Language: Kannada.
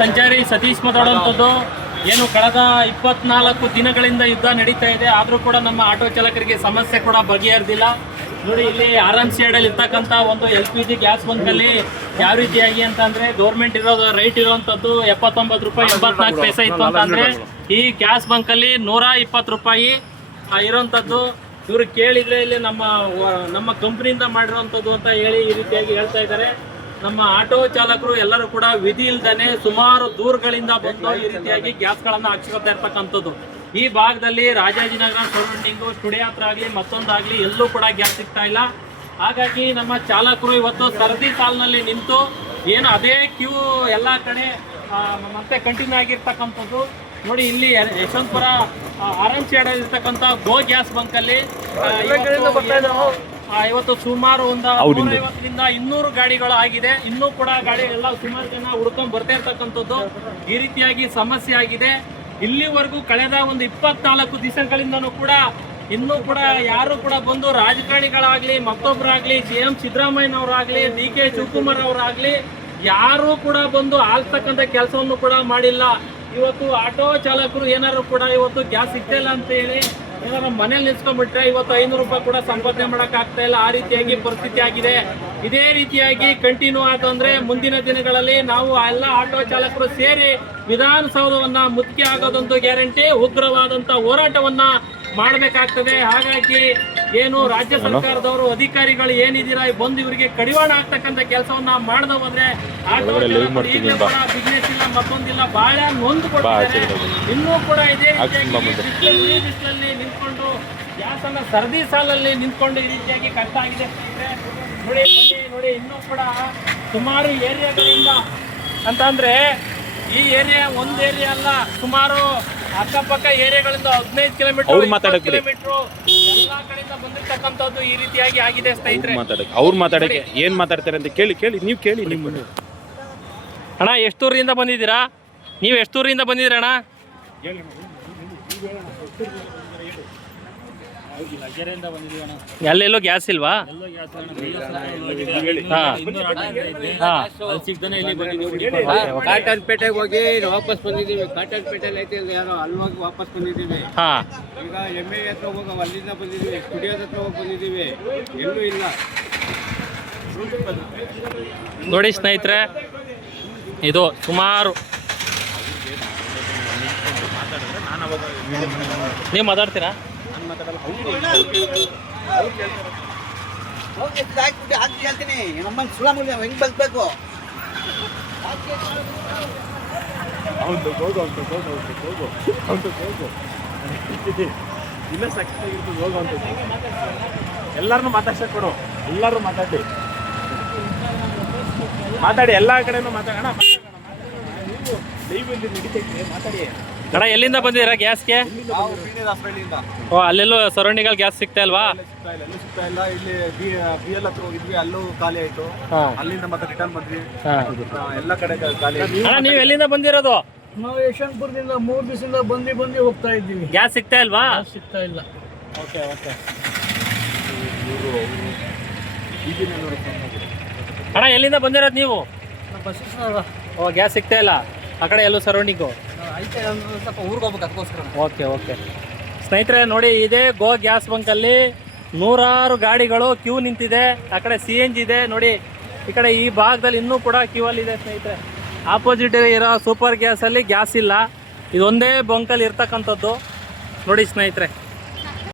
ಸಂಚಾರಿ ಸತೀಶ್ ಮಾತಾಡುವಂಥದ್ದು. ಏನು ಕಳೆದ 24 ದಿನಗಳಿಂದ ಯುದ್ಧ ನಡೀತಾ ಇದೆ, ಆದರೂ ಕೂಡ ನಮ್ಮ ಆಟೋ ಚಾಲಕರಿಗೆ ಸಮಸ್ಯೆ ಕೂಡ ಬಗೆಹರಿದಿಲ್ಲ. ನೋಡಿ, ಇಲ್ಲಿ RMC ಅಲ್ಲಿ ಇರ್ತಕ್ಕಂಥ ಒಂದು LPG ಗ್ಯಾಸ್ ಬಂಕಲ್ಲಿ ಯಾವ ರೀತಿಯಾಗಿ ಅಂತಂದರೆ ಗೌರ್ಮೆಂಟ್ ಇರೋದು ರೈಟ್ ಇರುವಂಥದ್ದು 79 ರೂಪಾಯಿ 84 ಪೈಸೆ ಇತ್ತು ಅಂತಂದರೆ ಈ ಗ್ಯಾಸ್ ಬಂಕಲ್ಲಿ 120 ರೂಪಾಯಿ ಇರೋವಂಥದ್ದು. ಇವರು ಕೇಳಿದರೆ ಇಲ್ಲಿ ನಮ್ಮ ಕಂಪ್ನಿಯಿಂದ ಮಾಡಿರೋವಂಥದ್ದು ಅಂತ ಹೇಳಿ ಈ ರೀತಿಯಾಗಿ ಹೇಳ್ತಾ ಇದ್ದಾರೆ. ನಮ್ಮ ಆಟೋ ಚಾಲಕರು ಎಲ್ಲರೂ ಕೂಡ ವಿಧಿ ಇಲ್ದಾನೆ ಸುಮಾರು ದೂರಗಳಿಂದ ಬಂದು ಈ ರೀತಿಯಾಗಿ ಗ್ಯಾಸ್ಗಳನ್ನು ಹಾಕ್ಸ್ಕೊತಾ ಇರ್ತಕ್ಕಂಥದ್ದು. ಈ ಭಾಗದಲ್ಲಿ ರಾಜಾಜಿನಗರ ಸರೌಂಡಿಂಗು ಸ್ಟುಡಿಯೋ ಹತ್ರ ಆಗಲಿ ಮತ್ತೊಂದಾಗಲಿ ಎಲ್ಲೂ ಕೂಡ ಗ್ಯಾಸ್ ಸಿಗ್ತಾ ಇಲ್ಲ. ಹಾಗಾಗಿ ನಮ್ಮ ಚಾಲಕರು ಇವತ್ತು ಸರದಿ ಸಾಲಿನಲ್ಲಿ ನಿಂತು ಏನು ಅದೇ ಕ್ಯೂ ಎಲ್ಲ ಕಡೆ ಮತ್ತೆ ಕಂಟಿನ್ಯೂ ಆಗಿರ್ತಕ್ಕಂಥದ್ದು. ನೋಡಿ, ಇಲ್ಲಿ ಯಶವಂತಪುರ RMC ಇರ್ತಕ್ಕಂಥ ಗೋ ಗ್ಯಾಸ್ ಬಂಕಲ್ಲಿ ಇವತ್ತು ಸುಮಾರು ಒಂದು 150ರಿಂದ 200 ಗಾಡಿಗಳು ಆಗಿದೆ. ಇನ್ನೂ ಕೂಡ ಗಾಡಿ ಎಲ್ಲ ಸುಮಾರು ಜನ ಹುಡ್ಕೊಂಡ್ ಬರ್ತಾ ಇರ್ತಕ್ಕಂಥದ್ದು. ಈ ರೀತಿಯಾಗಿ ಸಮಸ್ಯೆ ಆಗಿದೆ. ಇಲ್ಲಿವರೆಗೂ ಕಳೆದ ಒಂದು 24 ದಿವಸಗಳಿಂದನೂ ಕೂಡ ಇನ್ನೂ ಕೂಡ ಯಾರು ಕೂಡ ಬಂದು ರಾಜಕಾರಣಿಗಳಾಗ್ಲಿ ಮತ್ತೊಬ್ಬರಾಗ್ಲಿ CM ಸಿದ್ದರಾಮಯ್ಯನವರಾಗ್ಲಿ DK ಶಿವಕುಮಾರ್ ಅವರಾಗ್ಲಿ ಯಾರು ಕೂಡ ಬಂದು ಆಲ್ತಕ್ಕಂಥ ಕೆಲಸವನ್ನು ಕೂಡ ಮಾಡಿಲ್ಲ. ಇವತ್ತು ಆಟೋ ಚಾಲಕರು ಏನಾದ್ರು ಕೂಡ ಇವತ್ತು ಗ್ಯಾಸ್ ಸಿಗ್ತಾ ಇಲ್ಲ ಅಂತ ಹೇಳಿ ಏನಾದ್ರು ಮನೇಲಿ ನಿಲ್ಸ್ಕೊಂಡ್ಬಿಟ್ರೆ ಇವತ್ತು 500 ರೂಪಾಯಿ ಕೂಡ ಸಂಪಾದನೆ ಮಾಡಕ್ ಆಗ್ತಾ ಇಲ್ಲ. ಆ ರೀತಿಯಾಗಿ ಪರಿಸ್ಥಿತಿ ಆಗಿದೆ. ಇದೇ ರೀತಿಯಾಗಿ ಕಂಟಿನ್ಯೂ ಆತಂದ್ರೆ ಮುಂದಿನ ದಿನಗಳಲ್ಲಿ ನಾವು ಎಲ್ಲ ಆಟೋ ಚಾಲಕರು ಸೇರಿ ವಿಧಾನಸೌಧವನ್ನ ಮುತ್ತಿಗೆ ಆಗೋದಂತೂ ಗ್ಯಾರಂಟಿ, ಉಗ್ರವಾದಂತ ಹೋರಾಟವನ್ನ ಮಾಡಬೇಕಾಗ್ತದೆ. ಹಾಗಾಗಿ ಏನು ರಾಜ್ಯ ಸರ್ಕಾರದವರು ಅಧಿಕಾರಿಗಳು ಏನಿದ್ದೀರಾ ಬಂದು ಇವರಿಗೆ ಕಡಿವಾಣ ಆಗ್ತಕ್ಕಂಥ ಕೆಲಸವನ್ನ ಮಾಡದ ಹೋದ್ರೆ ಆಟೋ ಬಿಸ್ನೆಸ್ ಇಲ್ಲ ಮತ್ತೊಂದಿಲ್ಲ ಬಹಳ ನೊಂದು ಕೊಡ್ತಾರೆ. ಇನ್ನೂ ಕೂಡ ಇದೇ ರೀತಿಯಾಗಿ ಬಿಸಿಲಲ್ಲಿ ನಿಂತ್ಕೊಂಡು ಗ್ಯಾಸನ್ನ ಸರದಿ ಸಾಲಲ್ಲಿ ನಿಂತ್ಕೊಂಡು ಈ ರೀತಿಯಾಗಿ ಕಷ್ಟ ಆಗಿದೆ. ನೋಡಿ ಇನ್ನೂ ಕೂಡ ಸುಮಾರು ಏರಿಯಾಗಳಿಂದ ಅಂತಂದ್ರೆ ಈ ಏರಿಯಾ ಒಂದು ಏರಿಯಾ ಅಲ್ಲ, ಸುಮಾರು ಅಕ್ಕಪಕ್ಕ ಏರಿಯಾಗಳಿಂದ 15 ಕಿಲೋಮೀಟರ್ ಎಲ್ಲಾ ಕಡೆಯಿಂದ ಬಂದಿರ್ತಕ್ಕಂಥದ್ದು ಈ ರೀತಿಯಾಗಿ ಆಗಿದೆ ಸ್ನೇಹಿತರೆ. ಅವ್ರು ಮಾತಾಡಕ್ಕೆ ಏನ್ ಮಾತಾಡ್ತಾರೆ ಅಂತ ಕೇಳಿ ನೀವು ಕೇಳಿ. ನಿಮ್ಮ ಅಣ್ಣ ಎಷ್ಟು ದೂರದಿಂದ ಬಂದಿದ್ದೀರಾ? ನೀವು ಎಷ್ಟು ದೂರದಿಂದ ಬಂದಿದ್ದೀರಾ ಅಣ್ಣ? ಎಲ್ಲೆಲ್ಲೋ ಗ್ಯಾಸ್ ಇಲ್ವಾ? ಕಾಟನ್ ಪೇಟೆಗೆ ಹೋಗಿ ವಾಪಸ್ ಬಂದಿದ್ದೀವಿ. ಕಾಟನ್ ಪೇಟೆಯಲ್ಲಿ ಐತೆ ಯಾರೋ ಅಲ್ಲಿ ಹೋಗಿ ವಾಪಸ್ ಬಂದಿದ್ದೀವಿ. ಈಗ MA ಹತ್ರ ಹೋಗಿ ಅಲ್ಲಿಂದ ಬಂದಿದ್ದೀವಿ. ಸ್ಟುಡಿಯೋದ ಹತ್ರ ಹೋಗಿ ಬಂದಿದ್ದೀವಿ. ಎಲ್ಲೂ ಇಲ್ಲ. ನೋಡಿ ಸ್ನೇಹಿತರೆ, ಇದು ಸುಮಾರು ನೀವು ಮಾತಾಡ್ತೀರಾ? ಹೇಳ್ತೀನಿ ನಮ್ಮನ್ನು ಸುಳಮೂಲ್ಯ ಹೆಂಗ್ ಬದುಕಬೇಕು. ಇಲ್ಲ ಸಾಕಾಗಿರ್ತದೆ ಹೋಗುವಂಥದ್ದು. ಎಲ್ಲರನ್ನೂ ಮಾತಾಡ್ಸಕ್ ಕೊಡು. ಎಲ್ಲರೂ ಮಾತಾಡಿ ಎಲ್ಲ ಕಡೆನೂ ಮಾತಾಡೋಣ. ಲೈವ್ ಇಲ್ಲಿ ನಡೀತೈತೆ, ಮಾತಾಡಿ. ಅಣ್ಣ ಎಲ್ಲಿಂದ ಬಂದಿದ್ದೀರಾ ಗ್ಯಾಸ್ಗೆ? ಓ, ಅಲ್ಲೆಲ್ಲೂ ಸರೌಂಡಿಂಗಲ್ಲಿ ಗ್ಯಾಸ್ ಸಿಗ್ತಾ ಇಲ್ವಾ? ಸಿಗ್ತಾ ಇಲ್ಲ. ಇಲ್ಲಿ BL ಹತ್ರ ಹೋಗಿದ್ವಿ, ಅಲ್ಲೂ ಖಾಲಿ ಆಯ್ತು. ಅಲ್ಲಿಂದ ಮತ್ತೆ ರಿಟರ್ನ್ ಬಂದ್ವಿ. ಎಲ್ಲ ಕಡೆ ಖಾಲಿ. ಅಣ್ಣ ನೀವು ಎಲ್ಲಿಂದ ಬಂದಿರೋದು? ನಾವು ಯಶವಂತಪುರದಿಂದ 3 ದಿವಸದಿಂದ ಬಂದು ಹೋಗ್ತಾ ಇದ್ದೀವಿ. ಗ್ಯಾಸ್ ಸಿಗ್ತಾ ಇಲ್ವಾ? ಸಿಗ್ತಾ ಇಲ್ಲ. ಓಕೆ. ಅಣ್ಣ ಎಲ್ಲಿಂದ ಬಂದಿರೋದು ನೀವು? ಓ, ಗ್ಯಾಸ್ ಸಿಗ್ತಾ ಇಲ್ಲ ಆ ಕಡೆ ಎಲ್ಲೂ ಸರೌಂಡಿಂಗು? ಸ್ವಲ್ಪ ಊರಿಗೆ ಹೋಗ್ಬೇಕು ಅದಕ್ಕೋಸ್ಕರ. ಓಕೆ. ಸ್ನೇಹಿತರೆ ನೋಡಿ, ಇದೇ ಗೋ ಗ್ಯಾಸ್ ಬಂಕಲ್ಲಿ 100 ಗಾಡಿಗಳು ಕ್ಯೂ ನಿಂತಿದೆ. ಆ ಕಡೆ CNG ಇದೆ ನೋಡಿ. ಈ ಕಡೆ ಈ ಭಾಗದಲ್ಲಿ ಇನ್ನೂ ಕೂಡ ಕ್ಯೂ ಅಲ್ಲಿ ಇದೆ ಸ್ನೇಹಿತರೆ. ಆಪೋಸಿಟ್ ಇರೋ ಸೂಪರ್ ಗ್ಯಾಸಲ್ಲಿ ಗ್ಯಾಸ್ ಇಲ್ಲ. ಇದೊಂದೇ ಬಂಕಲ್ಲಿ ಇರ್ತಕ್ಕಂಥದ್ದು ನೋಡಿ ಸ್ನೇಹಿತರೆ.